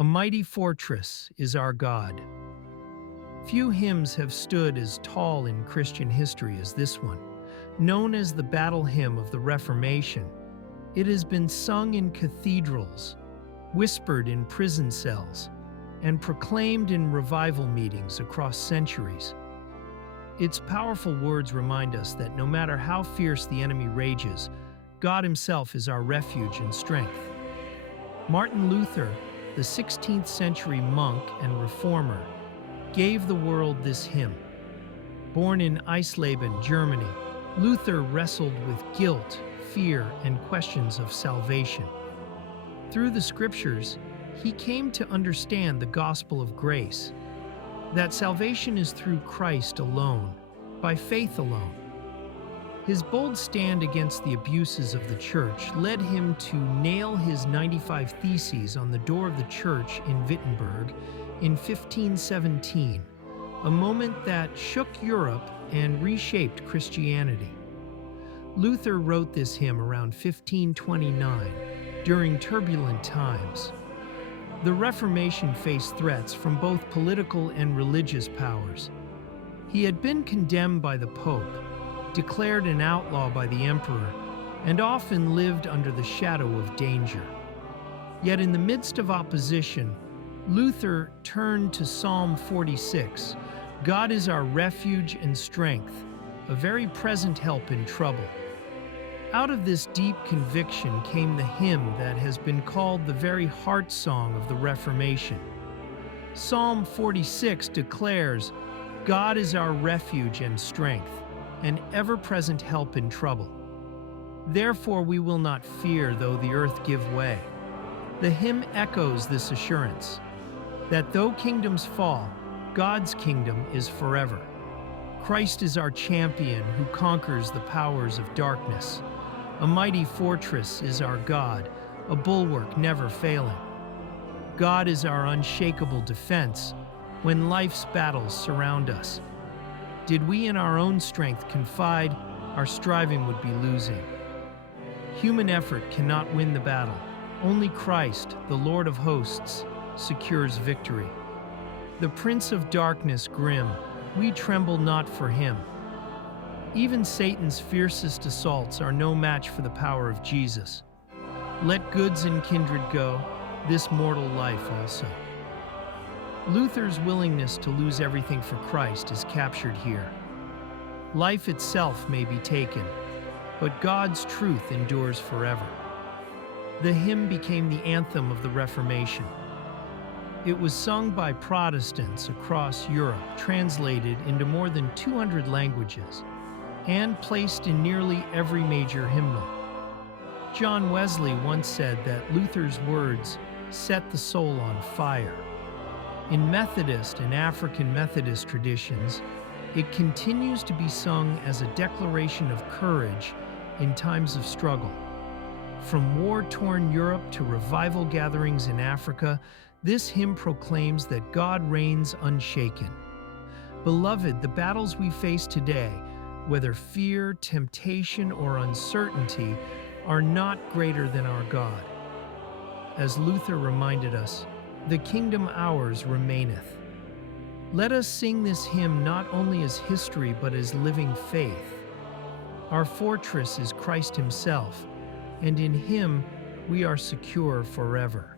A mighty fortress is our God. Few hymns have stood as tall in Christian history as this one. Known as the battle hymn of the Reformation, it has been sung in cathedrals, whispered in prison cells, and proclaimed in revival meetings across centuries. Its powerful words remind us that no matter how fierce the enemy rages, God Himself is our refuge and strength. Martin Luther, the 16th century monk and reformer, gave the world this hymn. Born in Eisleben, Germany, Luther wrestled with guilt, fear, and questions of salvation. Through the scriptures, he came to understand the gospel of grace, that salvation is through Christ alone, by faith alone. His bold stand against the abuses of the church led him to nail his 95 Theses on the door of the church in Wittenberg in 1517, a moment that shook Europe and reshaped Christianity. Luther wrote this hymn around 1529, during turbulent times. The Reformation faced threats from both political and religious powers. He had been condemned by the Pope, declared an outlaw by the Emperor, and often lived under the shadow of danger. Yet in the midst of opposition, Luther turned to Psalm 46, "God is our refuge and strength, a very present help in trouble." Out of this deep conviction came the hymn that has been called the very heart song of the Reformation. Psalm 46 declares, "God is our refuge and strength, an ever-present help in trouble. Therefore we will not fear though the earth give way." The hymn echoes this assurance, that though kingdoms fall, God's kingdom is forever. Christ is our champion who conquers the powers of darkness. A mighty fortress is our God, a bulwark never failing. God is our unshakable defense when life's battles surround us. Did we in our own strength confide, our striving would be losing. Human effort cannot win the battle. Only Christ, the Lord of hosts, secures victory. The Prince of Darkness grim, we tremble not for him. Even Satan's fiercest assaults are no match for the power of Jesus. Let goods and kindred go, this mortal life also. Luther's willingness to lose everything for Christ is captured here. Life itself may be taken, but God's truth endures forever. The hymn became the anthem of the Reformation. It was sung by Protestants across Europe, translated into more than 200 languages, and placed in nearly every major hymnal. John Wesley once said that Luther's words set the soul on fire. In Methodist and African Methodist traditions, it continues to be sung as a declaration of courage in times of struggle. From war-torn Europe to revival gatherings in Africa, this hymn proclaims that God reigns unshaken. Beloved, the battles we face today, whether fear, temptation, or uncertainty, are not greater than our God. As Luther reminded us, the kingdom ours remaineth. Let us sing this hymn not only as history but as living faith. Our fortress is Christ Himself, and in Him we are secure forever.